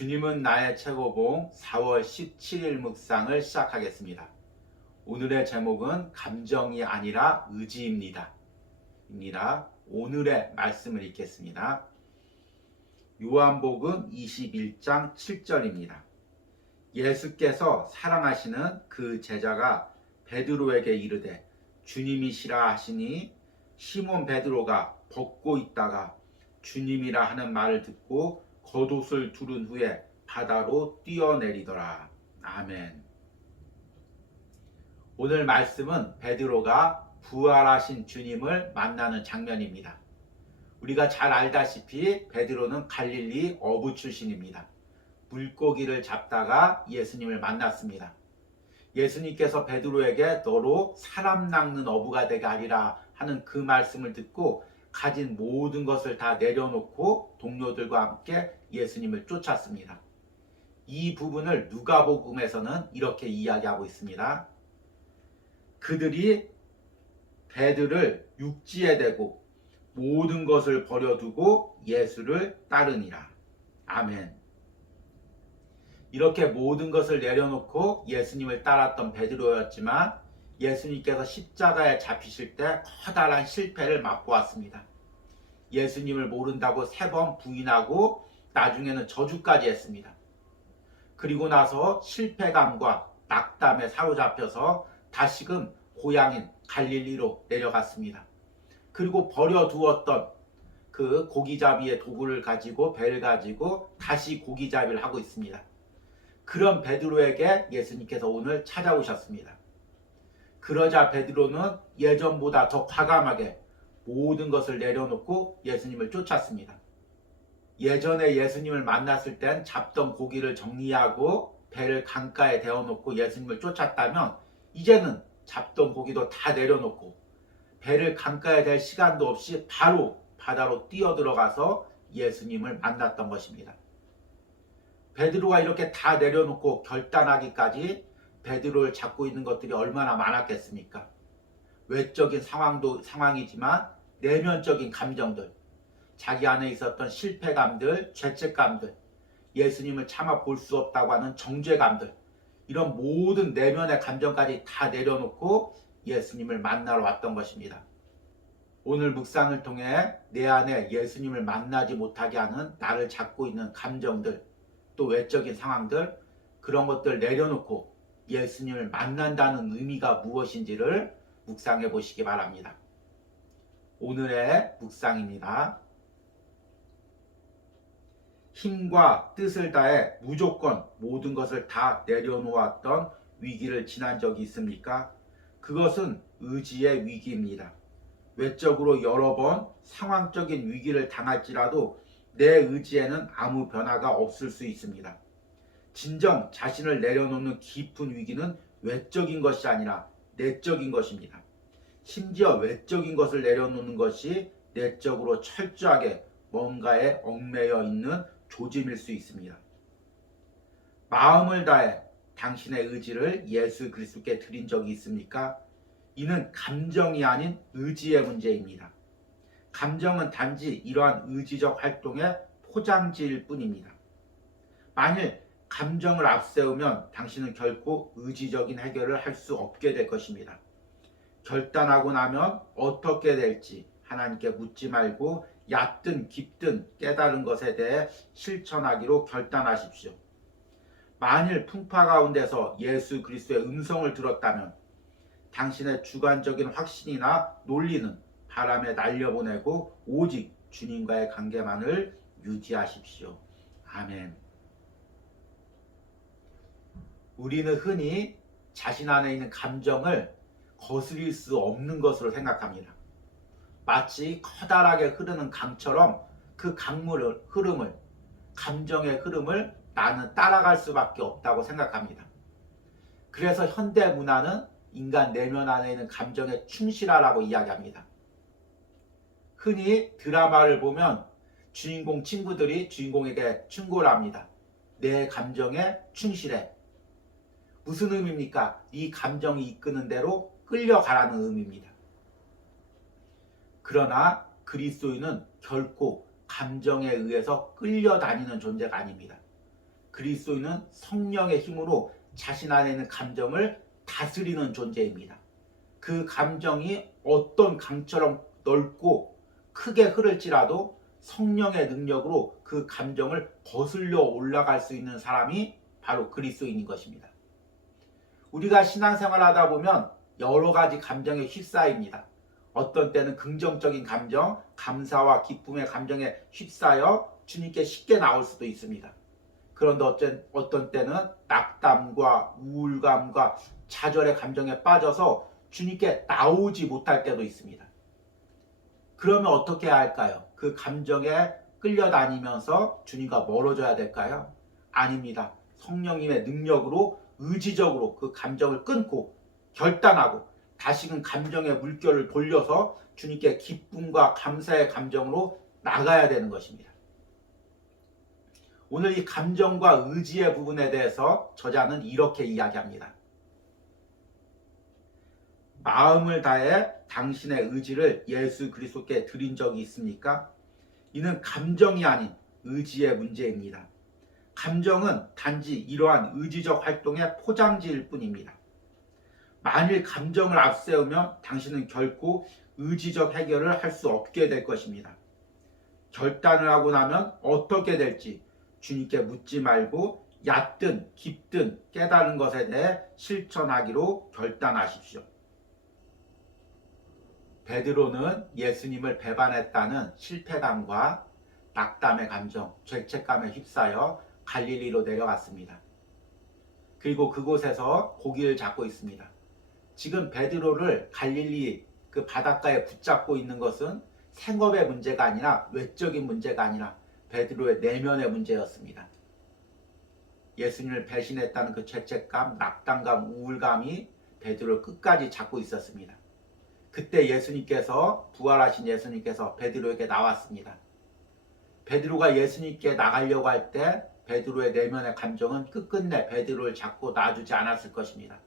주님은 나의 최고봉 4월 17일 묵상을 시작하겠습니다. 오늘의 제목은 감정이 아니라 의지입니다. 오늘의 말씀을 읽겠습니다. 요한복음 21장 7절입니다. 예수께서 사랑하시는 그 제자가 베드로에게 이르되 주님이시라 하시니 시몬 베드로가 벗고 있다가 주님이라 하는 말을 듣고 겉옷을 두른 후에 바다로 뛰어내리더라. 아멘. 오늘 말씀은 베드로가 부활하신 주님을 만나는 장면입니다. 우리가 잘 알다시피 베드로는 갈릴리 어부 출신입니다. 물고기를 잡다가 예수님을 만났습니다. 예수님께서 베드로에게 너로 사람 낚는 어부가 되게 하리라 하는 그 말씀을 듣고 가진 모든 것을 다 내려놓고 동료들과 함께 예수님을 쫓았습니다. 이 부분을 누가복음에서는 이렇게 이야기하고 있습니다. 그들이 배들을 육지에 대고 모든 것을 버려두고 예수를 따르니라. 아멘. 이렇게 모든 것을 내려놓고 예수님을 따랐던 베드로였지만 예수님께서 십자가에 잡히실 때 커다란 실패를 맛보았습니다. 예수님을 모른다고 3번 부인하고 나중에는 저주까지 했습니다. 그리고 나서 실패감과 낙담에 사로잡혀서 다시금 고향인 갈릴리로 내려갔습니다. 그리고 버려두었던 그 고기잡이의 도구를 가지고 배를 가지고 다시 고기잡이를 하고 있습니다. 그런 베드로에게 예수님께서 오늘 찾아오셨습니다. 그러자 베드로는 예전보다 더 과감하게 모든 것을 내려놓고 예수님을 쫓았습니다. 예전에 예수님을 만났을 땐 잡던 고기를 정리하고 배를 강가에 대어놓고 예수님을 쫓았다면 이제는 잡던 고기도 다 내려놓고 배를 강가에 댈 시간도 없이 바로 바다로 뛰어들어가서 예수님을 만났던 것입니다. 베드로가 이렇게 다 내려놓고 결단하기까지 베드로를 잡고 있는 것들이 얼마나 많았겠습니까? 외적인 상황이지만 내면적인 감정들, 자기 안에 있었던 실패감들, 죄책감들, 예수님을 차마 볼 수 없다고 하는 정죄감들, 이런 모든 내면의 감정까지 다 내려놓고 예수님을 만나러 왔던 것입니다. 오늘 묵상을 통해 내 안에 예수님을 만나지 못하게 하는 나를 잡고 있는 감정들, 또 외적인 상황들, 그런 것들 내려놓고 예수님을 만난다는 의미가 무엇인지를 묵상해 보시기 바랍니다. 오늘의 묵상입니다. 힘과 뜻을 다해 무조건 모든 것을 다 내려놓았던 위기를 지난 적이 있습니까? 그것은 의지의 위기입니다. 외적으로 여러 번 상황적인 위기를 당할지라도 내 의지에는 아무 변화가 없을 수 있습니다. 진정 자신을 내려놓는 깊은 위기는 외적인 것이 아니라 내적인 것입니다. 심지어 외적인 것을 내려놓는 것이 내적으로 철저하게 뭔가에 얽매여 있는 조짐일 수 있습니다. 마음을 다해 당신의 의지를 예수 그리스도께 드린 적이 있습니까? 이는 감정이 아닌 의지의 문제입니다. 감정은 단지 이러한 의지적 활동의 포장지일 뿐입니다. 만일 감정을 앞세우면 당신은 결코 의지적인 해결을 할 수 없게 될 것입니다. 결단하고 나면 어떻게 될지 하나님께 묻지 말고 얕든 깊든 깨달은 것에 대해 실천하기로 결단하십시오. 만일 풍파 가운데서 예수 그리스도의 음성을 들었다면 당신의 주관적인 확신이나 논리는 바람에 날려보내고 오직 주님과의 관계만을 유지하십시오. 아멘. 우리는 흔히 자신 안에 있는 감정을 거스릴 수 없는 것으로 생각합니다. 마치 커다랗게 흐르는 강처럼 그 강물의 흐름을, 감정의 흐름을 나는 따라갈 수밖에 없다고 생각합니다. 그래서 현대 문화는 인간 내면 안에 있는 감정에 충실하라고 이야기합니다. 흔히 드라마를 보면 주인공 친구들이 주인공에게 충고를 합니다. 내 감정에 충실해. 무슨 의미입니까? 이 감정이 이끄는 대로 끌려가라는 의미입니다. 그러나 그리스도인은 결코 감정에 의해서 끌려다니는 존재가 아닙니다. 그리스도인은 성령의 힘으로 자신 안에 있는 감정을 다스리는 존재입니다. 그 감정이 어떤 강처럼 넓고 크게 흐를지라도 성령의 능력으로 그 감정을 거슬려 올라갈 수 있는 사람이 바로 그리스도인인 것입니다. 우리가 신앙생활 하다 보면 여러 가지 감정에 휩싸입니다. 어떤 때는 긍정적인 감정, 감사와 기쁨의 감정에 휩싸여 주님께 쉽게 나올 수도 있습니다. 그런데 어떤 때는 낙담과 우울감과 좌절의 감정에 빠져서 주님께 나오지 못할 때도 있습니다. 그러면 어떻게 해야 할까요? 그 감정에 끌려다니면서 주님과 멀어져야 될까요? 아닙니다. 성령님의 능력으로 의지적으로 그 감정을 끊고 결단하고 다시금 감정의 물결을 돌려서 주님께 기쁨과 감사의 감정으로 나가야 되는 것입니다. 오늘 이 감정과 의지의 부분에 대해서 저자는 이렇게 이야기합니다. 마음을 다해 당신의 의지를 예수 그리스도께 드린 적이 있습니까? 이는 감정이 아닌 의지의 문제입니다. 감정은 단지 이러한 의지적 활동의 포장지일 뿐입니다. 만일 감정을 앞세우면 당신은 결코 의지적 해결을 할 수 없게 될 것입니다. 결단을 하고 나면 어떻게 될지 주님께 묻지 말고 얕든 깊든 깨달은 것에 대해 실천하기로 결단하십시오. 베드로는 예수님을 배반했다는 실패감과 낙담의 감정, 죄책감에 휩싸여 갈릴리로 내려갔습니다. 그리고 그곳에서 고기를 잡고 있습니다. 지금 베드로를 갈릴리 그 바닷가에 붙잡고 있는 것은 생업의 문제가 아니라 외적인 문제가 아니라 베드로의 내면의 문제였습니다. 예수님을 배신했다는 그 죄책감, 낙담감, 우울감이 베드로를 끝까지 잡고 있었습니다. 그때 부활하신 예수님께서 베드로에게 나왔습니다. 베드로가 예수님께 나가려고 할 때 베드로의 내면의 감정은 끝끝내 베드로를 잡고 놔주지 않았을 것입니다.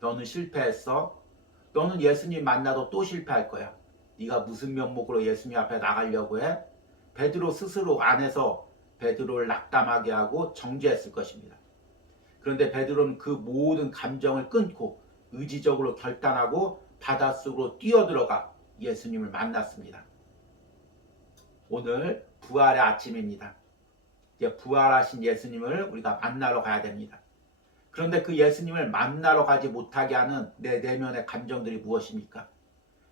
너는 실패했어. 너는 예수님 만나도 또 실패할 거야. 네가 무슨 면목으로 예수님 앞에 나가려고 해? 베드로 스스로 안에서 베드로를 낙담하게 하고 정죄했을 것입니다. 그런데 베드로는 그 모든 감정을 끊고 의지적으로 결단하고 바닷속으로 뛰어들어가 예수님을 만났습니다. 오늘 부활의 아침입니다. 이제 부활하신 예수님을 우리가 만나러 가야 됩니다. 그런데 그 예수님을 만나러 가지 못하게 하는 내 내면의 감정들이 무엇입니까?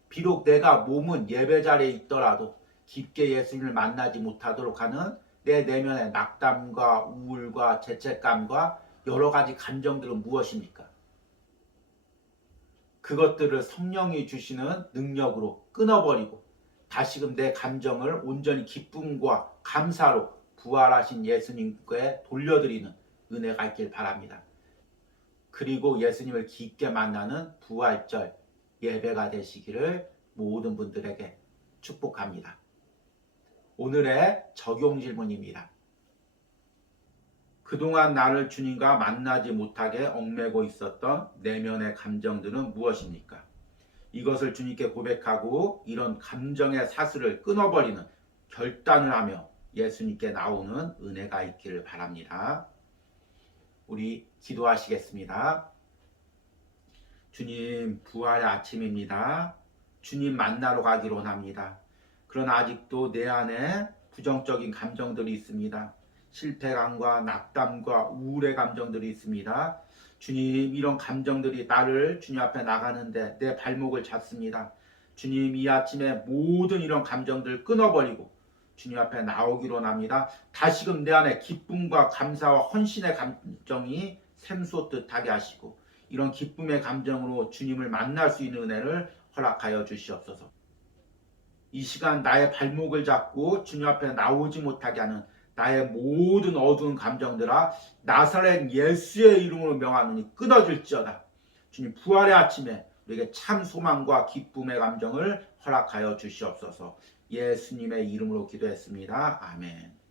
비록 내가 몸은 예배 자리에 있더라도 깊게 예수님을 만나지 못하도록 하는 내 내면의 낙담과 우울과 죄책감과 여러 가지 감정들은 무엇입니까? 그것들을 성령이 주시는 능력으로 끊어버리고 다시금 내 감정을 온전히 기쁨과 감사로 부활하신 예수님께 돌려드리는 은혜가 있길 바랍니다. 그리고 예수님을 깊게 만나는 부활절 예배가 되시기를 모든 분들에게 축복합니다. 오늘의 적용 질문입니다. 그동안 나를 주님과 만나지 못하게 얽매고 있었던 내면의 감정들은 무엇입니까? 이것을 주님께 고백하고 이런 감정의 사슬을 끊어버리는 결단을 하며 예수님께 나오는 은혜가 있기를 바랍니다. 우리 기도하시겠습니다. 주님, 부활의 아침입니다. 주님 만나러 가기로 원합니다. 그러나 아직도 내 안에 부정적인 감정들이 있습니다. 실패감과 낙담과 우울의 감정들이 있습니다. 주님, 이런 감정들이 나를 주님 앞에 나가는데 내 발목을 잡습니다. 주님, 이 아침에 모든 이런 감정들을 끊어버리고 주님 앞에 나오기로 합니다. 다시금 내 안에 기쁨과 감사와 헌신의 감정이 샘솟듯 하게 하시고 이런 기쁨의 감정으로 주님을 만날 수 있는 은혜를 허락하여 주시옵소서. 이 시간 나의 발목을 잡고 주님 앞에 나오지 못하게 하는 나의 모든 어두운 감정들아 나사렛 예수의 이름으로 명하노니 끊어질지어다. 주님, 부활의 아침에 우리에게 참 소망과 기쁨의 감정을 허락하여 주시옵소서. 예수님의 이름으로 기도했습니다. 아멘.